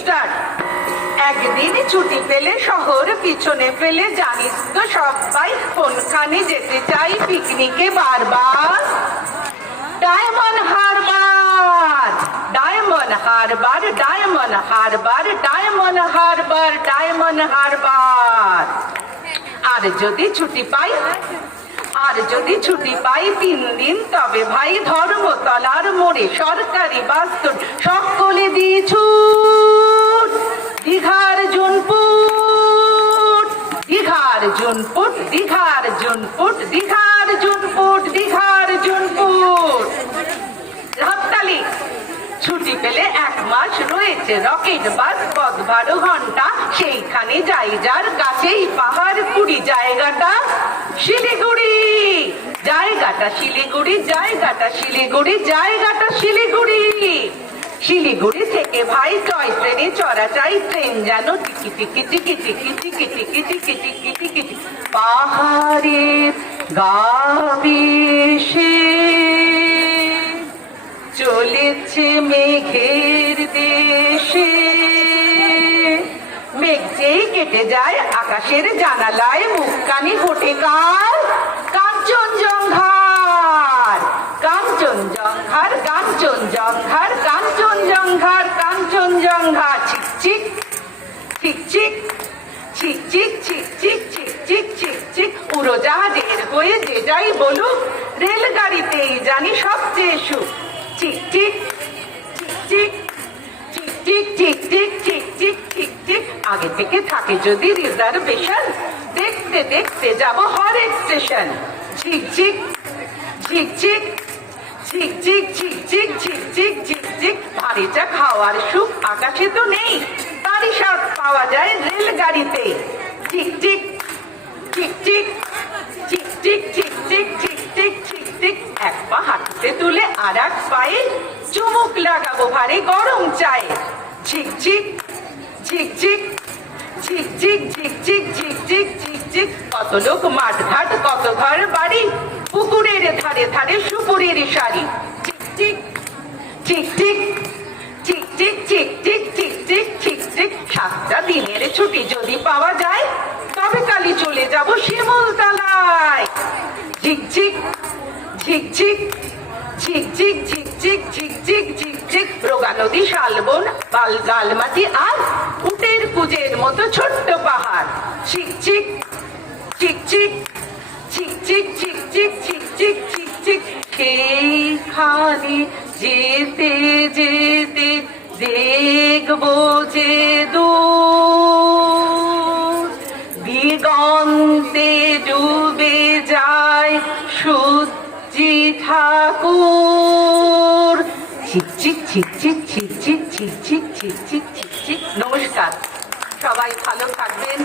Start. একদিন ছুটি পেলে শহর পিছনে ফেলে, জানিস তো সবাই কোনখানে যেতে চাই পিকনিকে বারবার? ডায়মন্ড হারবার, ডায়মন্ড হারবার, ডায়মন্ড হারবার, ডায়মন্ড হারবার, ডায়মন্ড হারবার। আর যদি ছুটি পাই, আর যদি ছুটি পাই 3 দিন, তবে ভাই ধর্মতলার মোড়ে সরকারি বাস তোর সকলে দিয়েছু দীঘার জুনপুট, দীঘার জুনপুট, দীঘার জুনপুট, দীঘার জুনপুট, দীঘার জুনপুট। হাততালি। ছুটি পেলে 1 মাস রয়েছে রকেট বাস, পথ 12 ঘন্টা, সেইখানে যাই যার কাছেই পাহাড় পুরি, জায়গাটা শিলিগুড়ি, জায়গাটা শিলিগুড়ি, জায়গাটা শিলিগুড়ি, জায়গাটা শিলিগুড়ি। শিলিগুড়ি থেকে ভাই টয় ট্রেনে চড়া চাই, ট্রেন যেন টিকি টিকি টিকি টিকি টিকি টিকি টিকি টিকি টিকি টিকি পাহাড়ের গা বেয়ে চলেছে মেঘের দেশে। মেঘ যেই কেটে যায় আকাশের জানালায়, মুখখানি ফোটে কার? কাঞ্চনজঙ্ঘার, কাঞ্চনজঙ্ঘার, কাঞ্চনজঙ্ঘার, কাঞ্চনজঙ্ঘার, কাঞ্চনজঙ্ঘা। ছিকচিক ছিকচিক ছিকচিক ছিকচিক ছিকচিক ছিকচিক। উড়োজাহাজের হয়ে যেটাই বলুক, রেলগাড়িতেই জানি সবচেয়ে সুখ। টিক টিক টিক টিক টিক টিক টিক টিক টিক টিক। আগে থেকে থাকে যদি রিজার্ভেশন, দেখতে দেখতে যাব হরেক স্টেশন। ঝিকঝিক ঝিকঝিক ঝিকঝিক ঝিকঝিক ঝিকঝিক ঝিকঝিক। ভারী চা খাওয়ার সুখ আকাশে তো নেই, তারই স্বাদ পাওয়া যায় রেলগাড়িতে। টিক টিক টিক টিক টিক টিক টিক টিক টিক টিক টিক টিক। 1 পা হাঁটুতে তুলে আর 1 পায়ে চুমুক লাগাবো ভারী গরম চায়ে। ঝিকঝিক ঝিকঝিক ঝিকঝিক ঝিকঝিক ঝিকঝিক ঝিকঝিক। কত লোক মাঠ ঘাট, কত ঘর বাড়ি, পুকুরের ধারে ধারে সুপুরের শাড়ি। টিক টিক টিক টিক টিক টিক টিক টিক টিক টিক টিক। 7টা দিনের ছুটি যদি পাওয়া যায়, তবে কালি চলে যাব শিমুলতলায়। ঝিকঝিক ঝিকঝিক ঝিকঝিক ঝিকঝিক ঝিকঝিক ঝিকঝিক। রোগা নদী, শালবন, গালমাটি আর উটের কুজের মতো ছোট্ট পাহাড়। ঝিকঝিক ঝিকঝিক ঝিকঝিক ঝিকঝিক ঝিকঝিক ঝিকঝিক। সেইখানে যেতে যেতে দেখবো যে দূর দিগন্তে ডুবে যায় সূর্যি ঠাকুর। ঝিকঝিক ঝিকঝিক ঝিকঝিক ঝিকঝিক ঝিকঝিক ঝিকঝিক। নমস্কার, সবাই ভালো থাকবেন।